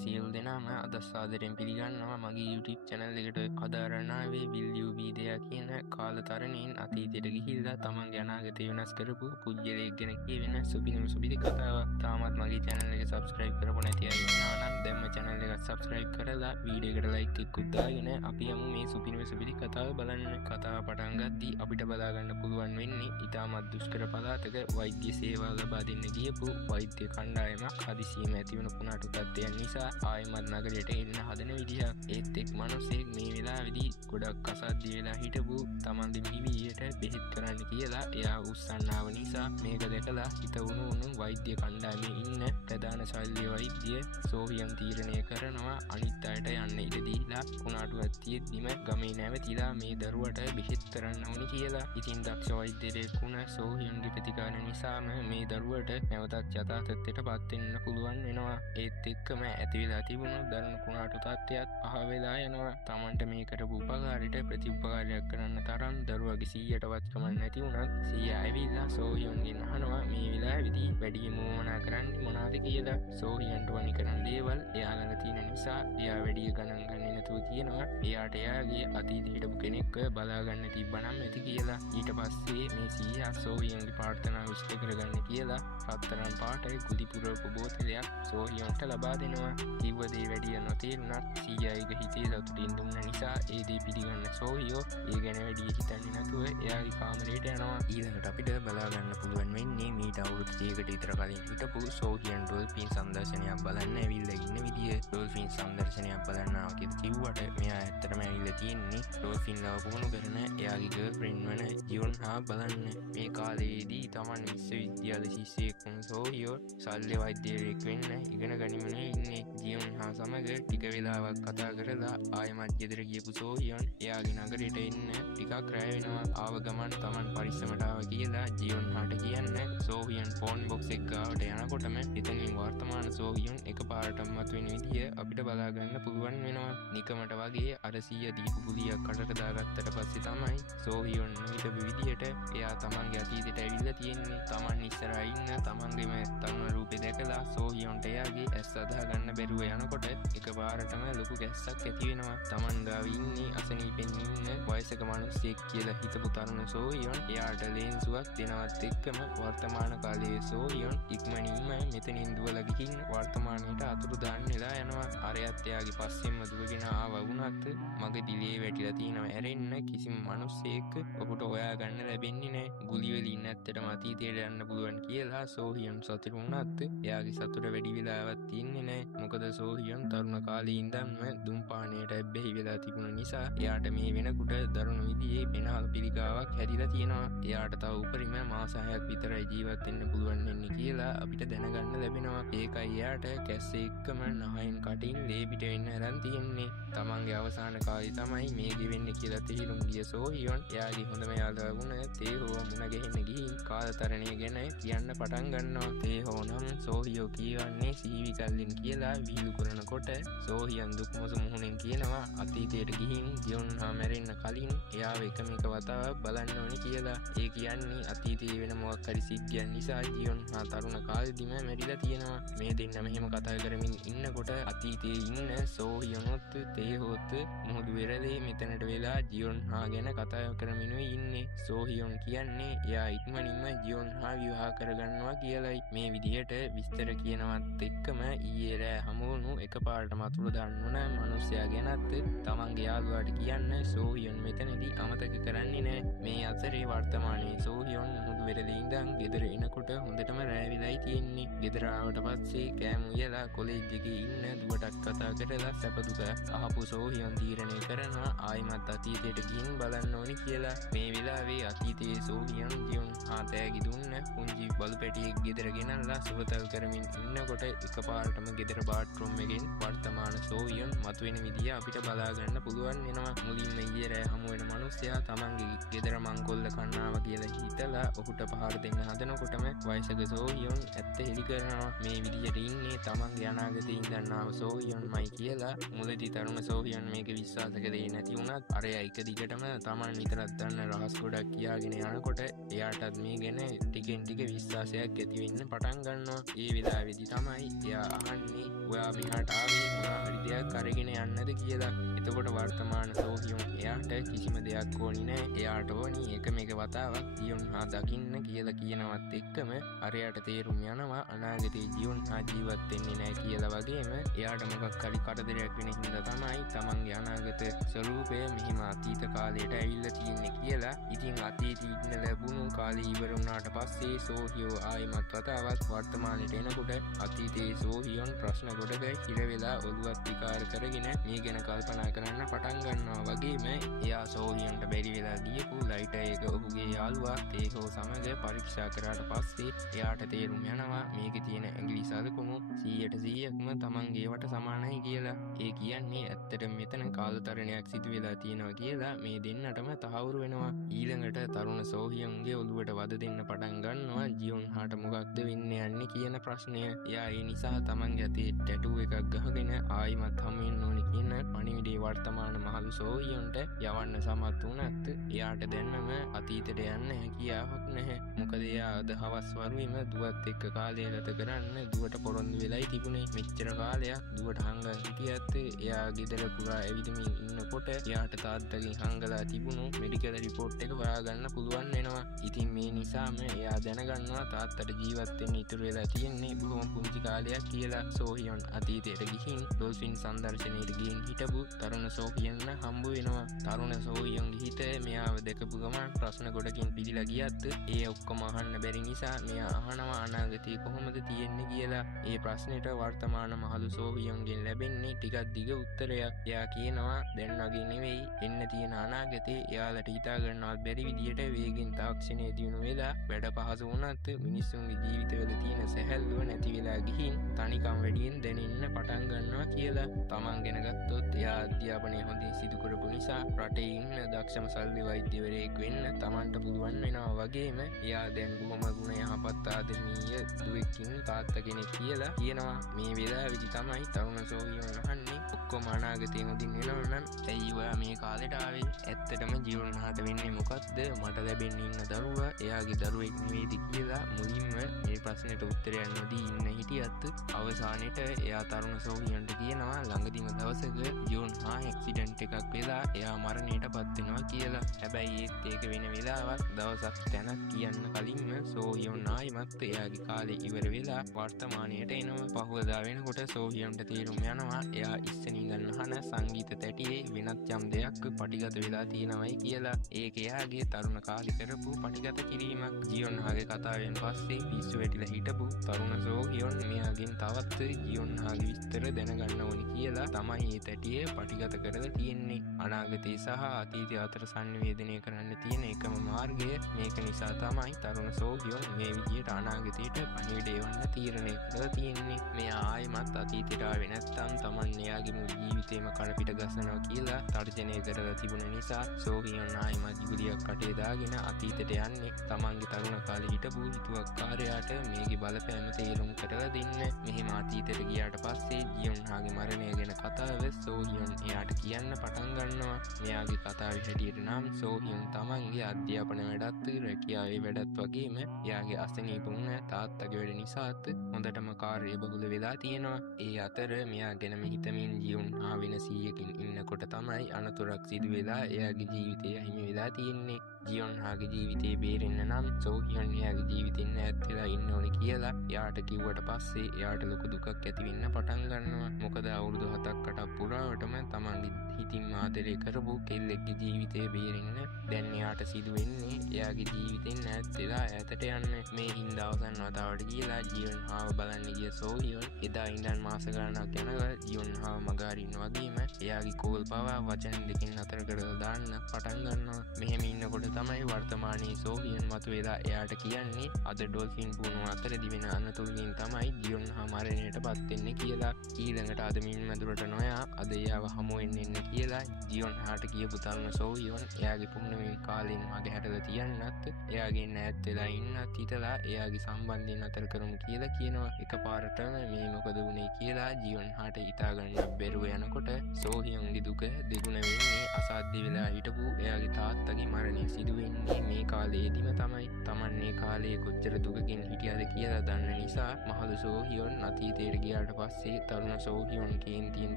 සියලු දෙනාම අද සාදරයෙන් පිළිගන්නවා මගේ YouTube channel එකට. අද අරණාවේ විල්ලියු බීදයා කියන කාලතරණයෙන් අතීතයට ගිහිල්ලා තමන්ගේ අනාගතය වෙනස් කරපු පුද්ගලයෙක් ගැන කියවෙන සුපිරිම සුපිරි කතාවක්. තාමත් මගේ channel එක subscribe කරපු නැති අය ඉන්නවා නම් දැන්ම channel එක subscribe කරලා වීඩියෝ එකට like එකක් දාගෙන අපි යමු මේ සුපිරිම සුපිරි කතාව බලන්න. කතාව පටන් ගද්දී අපිට බලා ගන්න පුළුවන් වෙන්නේ ඉතාමත් දුෂ්කර පළාතක වෛද්‍ය සේවා ලබා දෙන්න ගියපු වෛද්‍ය කණ්ඩායමක් හදිසියෙම ඇතිවන කුණාටු තත්ත්වයන් නිසා ආයමත් නගරයට එන්න හදන විදිහ. ඒත් එක් මනුස්සයෙක් මේ වෙලාවේදී ගොඩක් අසාධ්‍ය වෙලා හිටපු තමන්ගේ මිවියට බෙහෙත් කරන්න කියලා එයා උස්සන්න ආව නිසා මේක දැකලා හිත උණු වෛද්‍ය කණ්ඩායමේ ඉන්න ප්‍රධාන ශල්‍ය වෛද්‍ය සෝහියන් තීරණය කරනවා අනිත් අයට යන්න ඉඩ දීලා කුණාටුවක් තියෙද්දිම ගමේ නැවතිලා මේ දරුවට බෙහෙත් කරන්න ඕනි කියලා. ඉතින් දක්ෂ වෛද්‍යවරයෙක් වුණ සෝහියන්ගේ ප්‍රතිකාර නිසාම මේ දරුවට නැවතත් යථා තත්ත්වයට පත් වෙන්න පුළුවන් වෙනවා. ඒත් එක්කම ඇති වෙලා තිබුණු දරුණු කුණාටු තත්ත්වයක් පහ වෙලා යනවා. Tamanට මේ කරපු උපකාරයට ප්‍රතිඋපකාරයක් කරන්න තරම් දරුවගේ 100ටවත් කමක් නැති වුණත් 100 ඇවිල්ලා සෝහියන්ගෙන් අහනවා මේ වෙලාවේදී වැඩිම මොනා කරන්නේ මොනවද කියලා. සෝහියන්ට වනි කරන දේවල් එයා ළඟ තියෙන නිසා එයා වැඩි ගණන් ගන්නේ නැතුව කියනවා එයාට එයාගේ අතීතේ හිටපු කෙනෙක්ව බලා ගන්න තිබ්බනම් ඇති කියලා. ඊට පස්සේ මේ 100 සෝහියන්ගේ ප්‍රාර්ථනාව ඉෂ්ට කරගන්න කියලා රත්තරන් පාටයි කුඩි පුරවපු බෝතලයක් සෝහියන්ට ලබා දෙනවා. කිව්ව දේ වැඩිය නොතේරුණත් 100යිගේ හිතේ සතුටින් දුන්න නිසා ඒ දේ පිළිගන්න සෝහියෝ ඒ ගැන වැඩි හිතන්නේ නැතුව එයාගේ කාමරයට යනවා. ඊළඟට අපිට බලා ගන්න පුළුවන් වෙන්නේ මීට අවුරුදු 30කට විතර කලින් හිටපු සෝහියන් ඩොල්ෆින් සංදර්ශනයක් බලන්න ඇවිල්ලා ඉන්න විදිය. ඩොල්ෆින් සංදර්ශනයක් බලන්න ආව කියලා කිව්වට මෙයා ඇත්තටම ඇවිල්ලා තියෙන්නේ ඩොල්ෆින්ලව පුහුණු කරන එයාගේ ගර්ල්ෆ්‍රෙන්ඩ් වන ජියොන් හා බලන්න. මේ කාලයේදී Taman විශ්වවිද්‍යාල ශිෂ්‍යයෙක් වුණු සෝහියෝ ශල්‍ය වෛද්‍යවරයෙක් වෙන්න ඉගෙන ගනිමින් ඉන්නේ. ජියොන් හා සමග ටික වෙලාවක් කතා කරලා ආයමත් ගෙදර ගියපු සෝහියන් එයාගේ නගරයට එන්න ටිකක් රැ වෙනවා. ආව ගමන් Taman පරිස්සමට ආව කියලා ජියොන් හාට කියන්න සෝහියන් ෆෝන් බොක්ස් එක ගාවට යනකොටම එතනින් වර්තමාන සෝහියන් එකපාරටම මතුවෙන විදිය අපිට බලා ගන්න පුළුවන් වෙනවා. නිකමට වගේ අර 100 දීපු පුලියක් කටට දාගත්තට පස්සේ තමයි සෝහියන් හිතපු විදියට එයා Tamanගේ අතීතයට ඇවිල්ලා තියෙන්නේ. Taman ඉස්සරහා ඉන්න Tamanගේම තරුණ රූපේ දැකලා සෝහියන්ට එයාගේ ඇස් අදා ගන්න බැරුව යනකොට එකපාරටම ලොකු ගැස්සක් ඇති වෙනවා. Taman ගාව ඉන්නේ අසනීපෙන් ඉන්න වයසක මිනිහෙක් කියලා හිතපු තරුණ සෝහියන් එයාට ලේන්සුවක් දෙනවත් එක්කම වර්තමාන කාලයේ සෝහියන් ඉක්මනින්ම මෙතනින් දුවලා ගිහින් වර්තමානයට අතුරුදහන් වෙලා යනවා. අරයත් එයාගේ පස්සෙන්ම දුවගෙන ආව වුණත් මගේ දිලේ වැටිලා තියෙනවා ඇරෙන්න කිසිම මිනිහෙක් ඔබට හොයා ගන්න ලැබෙන්නේ නැහැ. ගුලි වලින් නැත්තටම අතීතයට යන්න පුළුවන් කියලා සෝහියන් සතුටු වුණත් එයාගේ සතුට වැඩි වෙලාවක් තියන්නේ නැහැ. මොකද සෝහියන් තරුණ කාලේ ඉඳන්ම දුම්පානයට ඇබ්බැහි වෙලා තිබුණ නිසා එයාට මේ වෙනකොට දරුණු විදිහේ පෙනහල් පිළිකාවක් හැදිලා තියෙනවා. එයාට තව උපරිම මාස 6ක් විතරයි ජීවත් වෙන්න පුළුවන් වෙන්නේ කියලා අපිට දැනගන්න ලැබෙනවා. ඒකයි එයාට කැස්ස එක්කම නහයෙන් කටින් ලේ පිට වෙන්න හරන් තියෙන්නේ. Tamanගේ අවසාන කාලේ තමයි මේ ගෙවෙන්නේ කියලා තේරුම් ගිය සෝහියන් එයාගේ හොඳම යාළුවා වුණ තේහෝ මුණ ගැහෙන්න ගිහින් කාලතරණය ගැන කියන්න පටන් ගන්නවා. තේහෝ නම් සෝහියෝ කියවන්නේ සීවි කල්ලින් කියලා වීලු කරනකොට සෝහියන් දුක් මොස මුහුණෙන් කියනවා අතීතයට ගිහින් ජියොන් හා මැරෙන්න කලින් එයාව එකම එක වතාවක් බලන්න ඕනි කියලා. ඒ කියන්නේ අතීතයේ වෙන මොකක් හරි සිද්ධියක් නිසා ජියොන් හා තරුණ කාලෙදිම මැරිලා තියෙනවා. මේ දෙන්නම එහෙම කතා කරමින් ඉන්නකොට අතීතයේ ඉන්න සෝහියනොත් තේහොත් මුහුදු වෙරළේ මෙතනට වෙලා ජියොන් හා ගැන කතා කරමිනුයි ඉන්නේ. සෝහියන් කියන්නේ එයා ඉක්මනින්ම ජියොන් හා විවාහ කරගන්නවා කියලයි. මේ විදිහට විස්තර කියනවත් එක්කම ඊයේ රෑ හමුවුණු එකපාරටම අතුරු දාන්න ඕන මිනිස්සයා ගැනත් තමන්ගේ යාළුවාට කියන්න සෝහියන් මෙතනදී අමතක කරන්නේ නැහැ. මේ අතරේ වර්තමානයේ සෝහියන් මුහුදු වෙරළේ ඉඳන් ගෙදර එනකොට හොඳටම රෑ වෙලයි තියෙන්නේ. ගෙදර ආවට පස්සේ කෑම උයලා කොලෙජ් එකේ ඉන්න දුවටත් කතා කරලා සැප දුක අහපු සෝහියන් තීරණය කරනවා ආයිමත් අතීතයට ගිහින් බලන්න ඕනි කියලා. මේ වෙලාවේ අතීතයේ සෝහියන් ජියොන් හා තෑගි දුන්න පුංචි බලු පැටියෙක් ගෙදර ගෙනල්ලා සුවතල් කරමින් ඉන්නකොට එකපාරටම ගෙදර බාත්රූම් එකෙන් වර්තමාන සෝහියන් මතුවෙන විදිය අපිට බලා ගන්න පුළුවන් වෙනවා. මුලින්ම ඊයේ රෑ හමු වෙන මිනිස්සයා තමන්ගේ ගෙදර මංකොල්ල කන්නාව කියලා හිතලා ඔහුට පහර දෙන්න හදනකොටම වයසක සෝහියන් සෝහියොන් ඇත්ත හෙළි කරනවා මේ විදිහට ඉන්නේ තමන්ගේ අනාගතේ ඉඳන්නාව සෝහියොන්මයි කියලා. මුලදී තරුණ සෝහියොන් මේක විශ්වාස කරේ නැති වුණත් අරය එක දිගටම තමන් විතරක් දන්න රහස් ගොඩක් කියාගෙන යනකොට එයාටත් මේ ගැන ටිකෙන් ටික විශ්වාසයක් ඇති වෙන්න පටන් ගන්නවා. ඒ වෙලාවේදී තමයි එයා අහන්නේ ඔයා මෙහාට ආවේ මොනවා හරි දෙයක් අරගෙන යන්නද කියලා. එතකොට වර්තමාන සෝහියොන් එයාට කිසිම දෙයක් ඕනි නෑ. එයාට ඕනි එකම එක වතාවක් ජියොන් හා දකින්න කියලා කියනවත් එක්කම අරයට තේරුම් යනවා අනාගතේ ජියොන් හා ජීවත් වෙන්නේ නෑ කියලා. වගේම එයාට මොකක් හරි කරදරයක් වෙන හින්දා තමයි තමන්ගේ අනාගත ස්වරූපය මෙහිම අතීත කාලයට ඇවිල්ලා තියෙන්නේ කියලා. ඉතින් අතීතයේ ඉන්න ලැබුණු කාලේ ඉවර වුණාට පස්සේ සෝහියෝ ආයිමත් වතාවක් වර්තමානයට එනකොට අතීතයේ සෝහියොන් ප්‍රශ්න ගොඩක හිර වෙලා ඔළුවත් විකාර කරගෙන මේ ගැන කල්පනා කරන්න පටන් ගන්නවා. වගේම එයා සෝහියොන්ට බැරි වෙලා ගියපු ලයිටර් එක ඔහුගේ යාළුවා තේහෝ සමග පරීක්ෂා කරාට පස්සේ එයාට තේරුම් යනවා මේකේ තියෙන ඇඟිලි සලකුණු 100%ක්ම තමන්ගේවට සමානයි කියලා. ඒ කියන්නේ ඇත්තට මෙතන කාලතරණයක් සිදු වෙලා තියෙනවා කියලා මේ දෙන්නටම තහවුරු වෙනවා. ඊළඟට තරුණ සෝහියොන්ගේ ඔළුවට වද දෙන්න පටන් ගන්නවා ජියොන් හාට මොකක්ද වෙන්න යන්නේ කියන ප්‍රශ්නය. එයා ඒ නිසා තමන්ගේ අතේ ටැටූ එකක් ගහගෙන ආයිමත් හමු වෙන්න ඕනි කියන පණිවිඩේ වර්තමාන මහලු සෝහියොන්ට යවන්න සමත් වුණත් එයාට දැන්නම අතීතයට යන්න හැකියාවක් නැහැ. මොකද එයා අද හවස් වරුවේම දුවත් එක්ක කාලය ගත කරන්න දුවට පොරොන්දු වෙලයි තිබුණේ. මෙච්චර කාලයක් දුවට හංගා හිටියත් එයා ගෙදර පුරා ඇවිදමින් ඉන්නකොට එයාට තාත්තගෙන් හංගලා තිබුණු මෙඩිකල් රිපෝට් එක හොයාගන්න පුළුවන් වෙනවා. ඉතින් මේ නිසාම එයා දැනගන්නවා තාත්තට ජීවත් වෙන්න ඉතුරු වෙලා තියෙන්නේ බොහොම පුංචි කාලයක් කියලා. සෝහියොන් අතීතයට ගිහින් ඩොල්ෆින් සංදර්ශනයට ගිහින් හිටපු තරුණ සෝහියොන්ව හම්බ වෙනවා. තරුණ සෝහියොන්ගේ හිත මෙයාව දැකපු ගමන් ප්‍රශ්න ගොඩකින් පිළිලා ගියත් ඒ ඔක්කොම අහන්න බැරි නිසා මෙයා අහනවා අනාගතේ කොහොමද තියෙන්නේ කියලා. ඒ ප්‍රශ්නෙට වර්තමාන මහලු සෝහියොන්ගෙන් ලැබෙන්නේ ටිකක් දිග උත්තරයක්. එයා කියනවා දැන් වගේ නෙවෙයි එන්න තියෙන අනාගතේ එයාලට හිතා ගන්නවත් බැරි විදියට වේගෙන් තාක්ෂණය දියුණු වෙලා වැඩ පහසු වුණත් මිනිස්සුන්ගේ ජීවිතවල තියෙන සැහැල්ලුව නැති වෙලා ගිහින් තනිකම් වැඩියෙන් දැනෙන්න පටන් ගන්නවා කියලා. තමන් ගැන ගත්තොත් එයා අධ්‍යාපනය හොඳින් සිදු කරපු නිසා රටේ ඉන්න දක්ෂම සල්ලි වෛද්‍යවරයෙක් වෙන්න තමන්ට පුළුවන් වෙනවා. වගේම එයා දැන් බොහොම ගුණ යහපත් ආදරණීය දුවෙක්කින් තාත්තා කෙනෙක් කියලා කියනවා. මේ වෙලාවේදී තමයි තරුණ සෝහියොන් අහන්නේ ඔක්කොම අනාගතේ හොඳින් වෙනවා නම් ඇයි ඔයා මේ කාලෙට ආවේ? ඇත්තටම ජීවන හාට වෙන්නේ මොකක්ද? මට ලැබෙන්න ඉන්න දරුවා එයාගේ දරුවෙක් නෙවෙයිද කියලා මුලින්ම මේ ප්‍රශ්නෙට උත්තරයක් නොදී ඉන්න හිටියත් අවසානෙට එයා තරුණ සෝහියොන්ට කියනවා ළඟදිම දවසක ජෝන් හා ඇක්සිඩන්ට් එකක් වෙලා එයා මරණයට පත් වෙනවා කියලා. හැබැයි ඒත් ඒක වෙන වෙලාවක් දවසක් තැනක් කියන්න කලින්ම සෝහියොන් ආයිමත් එයාගේ කාලේ ඉවර වෙලා වර්තමානයට එනවා. පහුවදා වෙනකොට සෝහියොන්ට තේරුම් යනවා එයා ඉස්සෙන ඉඳන් අහන සංගීත තැටියේ වෙනත් යම් දෙයක් පටිගත වෙලා තියෙනවයි කියලා. ඒක එයාගේ තරුණ කාලේ කරපු පටිගත කිරීමක්. ජියොන් හාගේ කතාවෙන් පස්සේ පිස්සු වැටිලා හිටපු තරුණ සෝහියොන් මෙයාගෙන් තවත් ජියොන් හාගේ විස්තර දැනගන්න ඕනි කියලා තමයි මේ තැටියේ පටිගත කරලා තියෙන්නේ. අනාගතේ සහ අතීතය අතර සංනිවේදනය කරන්න තියෙන එකම මාර්ගය මේක නිසා තමයි තරුණ සෝහියොන් මේ විදියට අනාගතයට පණිවිඩ එවන්න තීරණය කරලා තියෙන්නේ. මෙයා ආයිමත් අතීතයට ආවේ නැත්නම් තමන් එයාගේ මුළු ජීවිතේම කඩපිට ගසනවා කියලා තර්ජනය කරලා තිබුණ නිසා සෝහියොන් ආයිමත් යුගලියක් කටේ දාගෙන අතීතයට යන්නේ තමන්ගේ තරුණ කාලේ හිටපු හිතුවක්කාරයාට මේකේ බලපෑම තේරුම් කරලා දෙන්න. මෙහෙම අතීතයට ගියාට පස්සේ ජියොන් හාගේ මරණය ගැන කතාව සෝහියොන් එයාට කියන්න පටන් ගන්නවා. මෙයාගේ කතාවේ හැටියට නම් සෝහියොන් තමන්ගේ අධ්‍යාපන වැඩත් රැකියාවේ වැඩත් වගේම එයාගේ අසනීප වුණ තාත්තගේ වැඩ නිසාත් හොඳටම කාර්යබහුල වෙලා තියෙනවා. ඒ අතර මෙයා ගැනම හිතමින් ජියොන් හා වෙන 100කින් ඉන්නකොට තමයි අනතුරක් සිදු වෙලා එයාගේ ජීවිතය අහිමි වෙලා තියෙන්නේ. ජියොන් හාගේ ජීවිතේ බේරෙන්න නම් සෝහියොන් එයාගේ ජීවිතෙන් ඈත් වෙලා ඉන්න ඕනේ කියලා එයාට කිව්වට පස්සේ එයාට ලොකු දුකක් ඇති වෙන්න පටන් ගන්නවා. මොකද අවුරුදු 7ක් පුරාවටම තමන්ගේ හිතින් ආදරය කරපු කෙල්ලෙක්ගේ ජීවිතය බේරෙන්න දැන් එයාට සිදු වෙන්නේ එයාගේ ජීවිතෙන් ඈත් වෙලා ඈතට යන්න. මේ හින්දා අවසන් වතාවට කියලා ජියොන් හාව බලන්න ගිය සෝහියොන් එදා ඉඳන් මාස ගණනක් යනකම් ජියොන් හාව මගහරින්න වගේම එයාගේ කෝල් පවා වචන දෙකකින් අතර කරලා දාන්න පටන් ගන්නවා. මෙහෙම ඉන්නකොට තමයි වර්තමානයේ සෝහියන් මතුවෙලා එයාට කියන්නේ අද ඩොල්ෆින් පුණු අතරදි වෙන අනතුරුකින් තමයි ජියොන් හා මරණයට පත්වෙන්නේ කියලා. ඊළඟට අද මින් මැදුරට නොයා අද එයාව හමුවෙන්න එන්න කියලා ජියොන් හාට කියපු තරුණ සෝහියොන් එයාගේ පුහුණුවෙන් කාලෙන් මගේ හැටලා තියන්නත් එයාගෙන් ඈත් වෙලා ඉන්නත් හිතලා එයාගේ සම්බන්ධයෙන් අතර කරමු කියලා කියනවා. එකපාරටම මේ මොකද වුනේ කියලා ජියොන් හාට හිතාගන්න බැරුව යනකොට සෝහියොන්ගේ දුක දෙගුණ වෙන්නේ අසාධ්‍ය වෙලා හිටපු එයාගේ තාත්තගේ මරණය සිදු වෙන්නේ මේ කාලේදීම තමයි. Taman මේ කාලේ කොච්චර දුකකින් හිටියද කියලා දන්න නිසා මහලු සෝහියොන් අතීතයට ගියාට පස්සේ තරුණ සෝහියොන් කේන්තියෙන්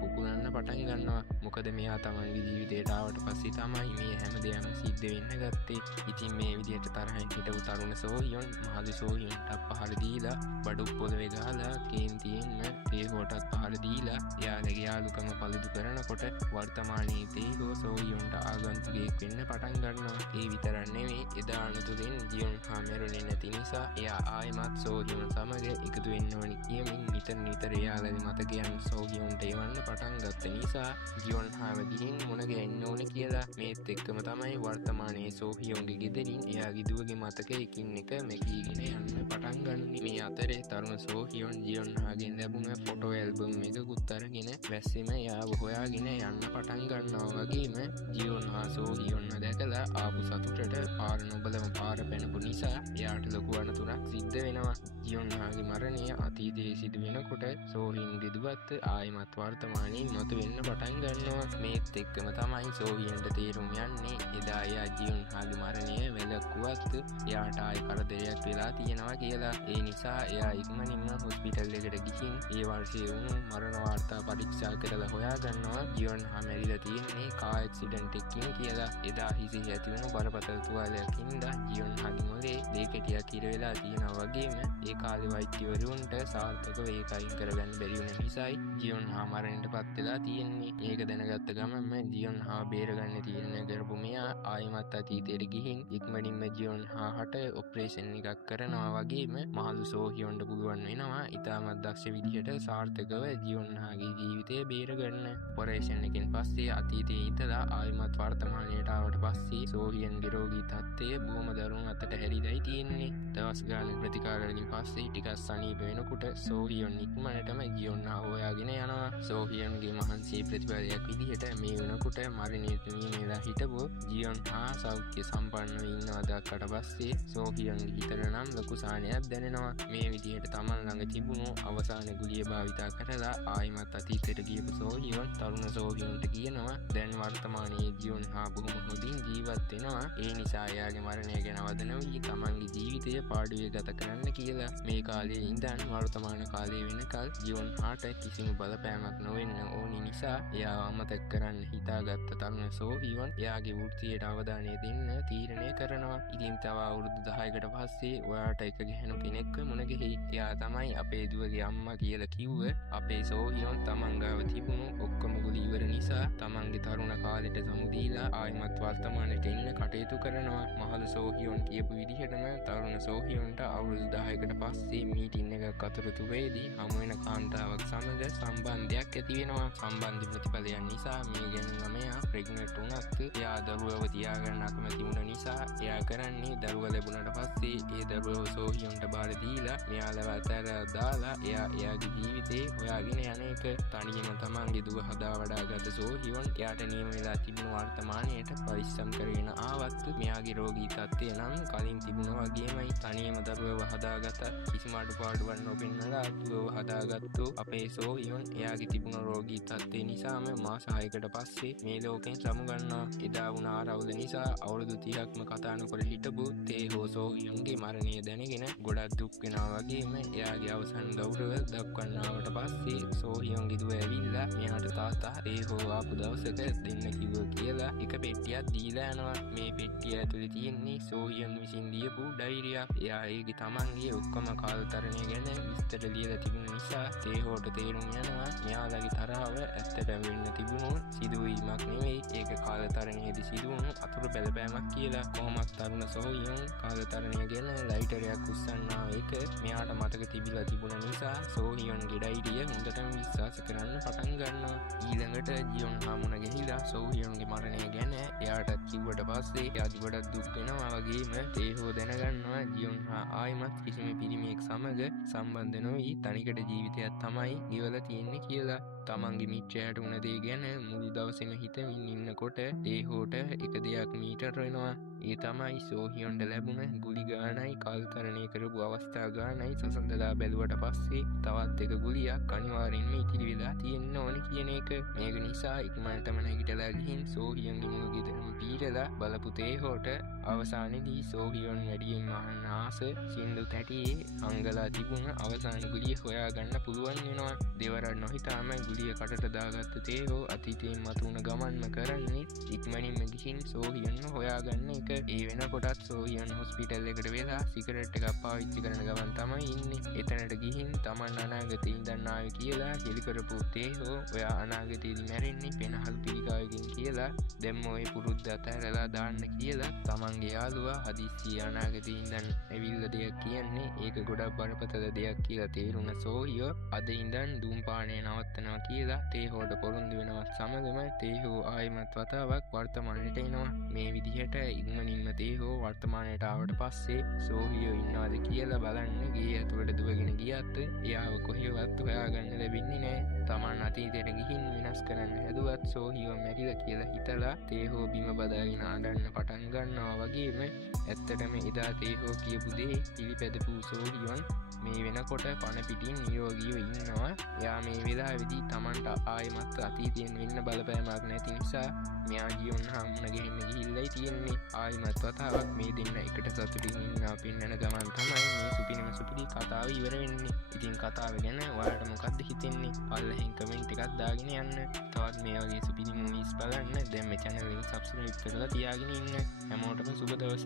පුපුරන්න පටන් ගන්නවා. මොකද මෙයා තමන්ගේ ජීවිතයට ආවට පස්සේ තමයි මේ හැම දෙයක්ම සිද්ධ වෙන්න ගත්තේ. ඉතින් මේ විදිහට තරහින් හිටපු තරුණ සෝහියොන් මහලු සෝහියොන්ට පහර දීලා බඩු පොළවේ ගහලා කේන්තියෙන්ම තේහෝටත් පහර දීලා එයාලගේ යාළුකම පළුදු කරනකොට වර්තමානයේ තේහෝ සෝහියොන්ට ආගන්තුකයෙක් වෙන්න පටන් ගන්නවා. ඒ විතරක් නෙවෙයි එදා අනතුරින් ජියොන් හා මැරුණේ නැති නිසා එයා ආයෙමත් සෝහියොන් සමග එකතු වෙන්න ඕනි කියමින් නිතර එයාලගේ මතකයන් සෝහියොන්ට එවන්න පටන් ගත්ත නිසා ජියොන් හාම ගිහින් මුණ ගැහෙන්න ඕන කියලා. මේත් එක්කම තමයි වර්තමානයේ සෝහියොන්ගේ ගෙදරින් එයාගේ දුවගේ මතක එකින් එක මැකීගෙන යන්න පටන් ගන්නේ. මේ අතරේ තරුණ සෝහියොන් ජියොන් හාගෙන් ලැබුණ ෆොටෝ ඇල්බම් එකකුත් අරගෙන වැස්සෙම එයාව හොයාගෙන යන්න පටන් ගන්නවා. වගේම ජියොන් හා සෝහියොන්ව දැකලා ආපු සතුටට පාර නොබලම පාර පැනපු නිසා එයාට ලොකු අනතුරක් සිද්ධ වෙනවා. ජියොන් හාගේ මරණය අතීතයේ සිදු වෙනකොට සෝහියන්ගේ දුවත් ආයෙමත් වර්තමානයේ මතුවෙන්න පටන් ගන්නවා. මේත් එක්කම තමයි සෝහියන්ට තේරුම් යන්නේ එදා එයා ජියොන් හාගේ මරණය වැළැක්වුවත් එයාට ආයෙ කරදරයක් වෙලා තියෙනවා කියලා. ඒ නිසා එයා ඉක්මනින්ම හොස්පිටල් එකට ගිහින් ඒ වර්ෂයේ වුණු මරණ වාර්තා පරීක්ෂා කරලා හොයා ගන්නවා ජියොන් හා මැරිලා තියෙන්නේ කාර් ඇක්සිඩන්ට් එකකින් කියලා. එදා හිසෙහි ඇතිවුණු බරපතල තුවාලයක් හින්දා ජියොන් හාගේ මොලේ දෙකටියක් ඉර වෙලා තියෙනවා. වගේම ඒ කාලේ වෛද්‍යවරුන්ට සාර්ථකව ඒක අයින් කරගන්න බැරි වුණ නිසායි ජියොන් හා මරණයට පත් වෙලා තියෙන්නේ. ඒක දැනගත්ත ගමන්ම ජියොන් හා බේරගන්න තීරණය කරපු මෙයා ආයෙමත් අතීතයට ගිහින් ඉක්මනින්ම ජියොන් හාට ඔපරේෂන් එකක් කරනවා. වගේම මහලු සෝහියොන්ට පුළුවන් වෙනවා ඉතාමත් දක්ෂ විදිහට සාර්ථකව ජියොන් හාගේ ජීවිතය බේරගන්න. ඔපරේෂන් එකෙන් පස්සේ අතීතයේ ඉඳලා ආයෙමත් වර්තමානයට ආවට පස්සේ සෝහියන්ගේ රෝගී තත්ත්වය බොහොම දරුණු අතට හැරිලායි තියෙන්නේ. දවස් ගානක් ප්‍රතිකාර වලින් පස්සේ ටිකක් සනීප වෙනකොට සෝහියොන් ඉක්මනටම ජියොන් හා හොයාගෙන යනවා. සෝහියන්ගේ මහන්සියේ ප්‍රතිඵලයක් විදිහට මේ වෙනකොට මරණයට නියමිලා හිටපු ජියොන් හා සෞඛ්‍ය සම්පන්නව ඉන්නවා දැක්කට පස්සේ සෝහියන්ගේ හිතට නම් ලොකු සාහනයක් දැනෙනවා. මේ විදිහට තමන් ළඟ තිබුණු අවසාන ගුලිය භාවිතා කරලා ආයෙමත් අතීතයට ගියපු සෝහියොන් තරුණ සෝහියොන්ට කියනවා දැන් වර්තමානයේ ජියොන් හා බොහොම හොඳින් ජීවත් වෙනවා. ඒ නිසා එයාගේ මරණය ගැන වදන වී තමන්ගේ ජීවිතය පාඩුවේ ගත කරන්න කියලා. මේ කාලේ ඉඳන් වර්තමාන කාලේ වෙනකල් ජියොන් හාට කිසිම බලපෑමක් නොවෙන්න ඕනි නිසා එයාව අමතක කරන්න හිතාගත්ත තරුණ සෝහියොන් එයාගේ වෘත්තියට අවධානය දෙන්න තීරණය කරනවා. ඉතින් තව අවුරුදු 10කට පස්සේ ඔයාට එක ගැහණු කෙනෙක්ව මුණ ගැහි. එයා තමයි අපේ දුවගේ අම්මා කියලා කිව්ව අපේ සෝහියොන් තමන් ගාව තිබුණු ඔක්කොම ගුලි ඉවර නිසා තමන්ගේ තරුණ කාලෙට සමුදීලා ආයෙමත් වර්තමානයට එන්න කටයුතු කරනවා. මහලු සෝහියොන් කියපු විදිහටම තරුණ සෝහියොන්ට අවුරුදු 10කට පස්සේ මීටින් එකක් අතරතුරේදී හමු වෙන කාන්තාවක් සමග සම්බන්ධයක් ඇති වෙනවා. සම්බන්ධ ප්‍රතිඵලයන් නිසා මේ ගැන ළමයා ප්‍රෙග්නන්ට් වුණත් එයා දරුවව තියාගන්න අකමැති වුණ නිසා එයා කරන්නේ දරුවා ලැබුණට පස්සේ ඒ දරුවව සෝහියොන්ට බාර දීලා මෙයාලව අතහැරලා දාලා එයාගේ ජීවිතේ හොයාගෙන යන එක. තනියම තමන්ගේ දුව හදා වඩා ගත සෝහියොන් එයාට නියම වෙලා තිබුණු වර්තමානයට පරිස්සම් කරගෙන ආවත් මෙයාගේ රෝගී තත්ත්වය නම් කලින් තිබුණා වගේමයි. තනියම දරුවව හදාගත කිසිම අඩුපාඩුවක් නොපෙන්නලා දුවව හදාගත්තු අපේ සෝහියොන් එයාගේ තිබුණු රෝගී තත්ත්වය නිසාම මාස 6කට පස්සේ මේ ලෝකෙන් සමුගන්නවා. එදා වුණ ආරවුල නිසා අවුරුදු 30ක්ම කතා නොකර හිටපු තේහෝ සෝහියොන්ගේ මරණය දැනගෙන ගොඩක් දුක් වෙනවා. වගේම එයාගේ අවසන් ගෞරව දක්වන්නවට පස්සේ සෝහියොන්ගේ දුව ඇවිල්ලා මෙයාට තාත්තා තේහෝ ආපු දවසක දෙන්න කිව්වා කියලා එක පෙට්ටියක් දීලා යනවා. මේ පෙට්ටිය ඇතුලේ තියෙන්නේ සෝහියොන් විසින් ලියපු ඩයිරියක්. එයා ඒකේ තමන්ගේ ඔක්කොම කාලතරණය ගැන විස්තර ලියලා තිබුණ නිසා තේහෝට තේරුම් යනවා මෙයාලගේ තරහව ඇත්තටම වෙන්න තිබුණු සිදුවීමක් නෙවෙයි ඒක කාලතරණයේදී සිදුවුණු අතුරු බලපෑමක් කියලා. කොහොමත් තරුණ සෝහියොන් කාලතරණය ගැන ලයිටරයක් උස්සන්නා එක මෙයාට මතක තිබිලා තිබුණ නිසා සෝහියොන්ගේ ඩයිරිය හොඳටම විශ්වාස කරන්න පටන් ගන්නවා. ඊළඟට ජියොන් හා මුණ ගැහිලා සෝහියොන්ගේ මරණය ගැන එයාට කිව්වට පස්සේ පස්සේ එයාත් ගොඩක් දුක් වෙනවා. වගේම තේහෝ දැනගන්නවා ජියොන් හා ආයිමත් කිසිම පිරිමියෙක් සමග සම්බන්ධ නොවී තනිකඩ ජීවිතයක් තමයි ගෙවලා තියෙන්නේ කියලා. තමන්ගේ මිත්‍රයාට වුණ දේ ගැන මුළු දවසෙම හිතමින් ඉන්නකොට තේහෝට එක දෙයක් මීටර් වෙනවා. ඒ තමයි සෝහියොන්ට ලැබුණ ගුලි ගානයි කල්තරණය කරපු අවස්ථා ගානයි සසඳලා බැලුවට පස්සේ තවත් එක ගුලියක් අනිවාර්යෙන්ම ඉතිරි වෙලා තියෙන්න ඕනි කියන එක. මේක නිසා ඉක්මනටම නැගිටලා ගිහින් සෝහියොන්ගේ මුළු ගෙදරම පීරලා බලපු තේහෝට අවසානයේදී සෝහියොන් වැඩියෙන් අහන්න ආස සින්දු තැටියේ හංගලා තිබුණ අවසාන ගුලිය හොයාගන්න පුළුවන් වෙනවා. දෙවරක් නොහිතාම ගුලිය කටට දාගත්ත තේහෝ අතීතයෙන් මතුවන ගමන්ම කරන්නේ ඉක්මනින්ම ගිහින් සෝහියොන්ව හොයාගන්න එක. ඒ වෙනකොටත් සෝහියොන් හොස්පිටල් එකට වෙලා සිගරට් එකක් පාවිච්චි කරන ගමන් තමයි ඉන්නේ. එතනට ගිහින් තමන් අනාගතේ ඉඳන් ආවේ කියලා හෙලි කරපු තේහෝ ඔයා අනාගතේදී මැරෙන්නේ පෙනහල් පිළිකාවකින් කියලා දැම්ම ඔය පුරුද්ද අතහැරලා දාන්න කියලා තමන්ගේ යාළුවා හදිස්සියේ අනාගතේ ඉඳන් ඇවිල්ලා දෙයක් කියන්නේ ඒක ගොඩක් බරපතල දෙයක් කියලා තේරුණ සෝහියෝ අද ඉඳන් ධූම්පානය නවත්තනවා කියලා තේහෝට පොරොන්දු වෙනවත් සමගම තේහෝ ආයිමත් වතාවක් වර්තමානයට එනවා. මේ විදිහට ඉක්මනින්ම තේහෝ වර්තමානයට ආවට පස්සේ සෝහියෝ ඉන්නවද කියලා බලන්න ගේ ඇතුළට දුවගෙන ගියත් එයාව කොහෙවත් හොයාගන්න ලැබෙන්නේ නැහැ. තමන් අතීතයට ගිහින් වෙනස් කරන්න හැදුවත් සෝහියෝ මැරිලා කියලා හිතලා තේහෝ බිම බදාගෙන අඬන්න පටන් ගන්නවා. වගේම ඇත්තටම එදා තේහෝ කියපු දේ පිළිපැදපු සෝහියොන් මේ වෙනකොට පණ පිටින් නිරෝගීව ඉන්නවා. එයා මේ වෙලාවේදී තමන්ට ආයෙමත් අතීතයෙන් වෙන්න බලපෑමක් නැති නිසා මෙයා ජියොන් හා මුණ ගැහෙන්න ගිහිල්ලයි තියෙන්නේ. ආයෙමත් වතාවක් මේ දෙන්න එකට සතුටින් ඉන්නවා පෙන්නන ගමන් තමයි මේ සුපිරිම සුපිරි කතාව ඉවර වෙන්නේ. ඉතින් කතාව ගැන ඔයාලට මොකක්ද හිතෙන්නේ? පල්ලෙහින් කමෙන්ට් එකක් දාගෙන යන්න. තවත් මේ වගේ සුපිරි මූවීස් බලන්න දැන් මේ channel එක subscribe කරලා තියාගෙන ඉන්න. හැමෝටම සුබ දවසක්.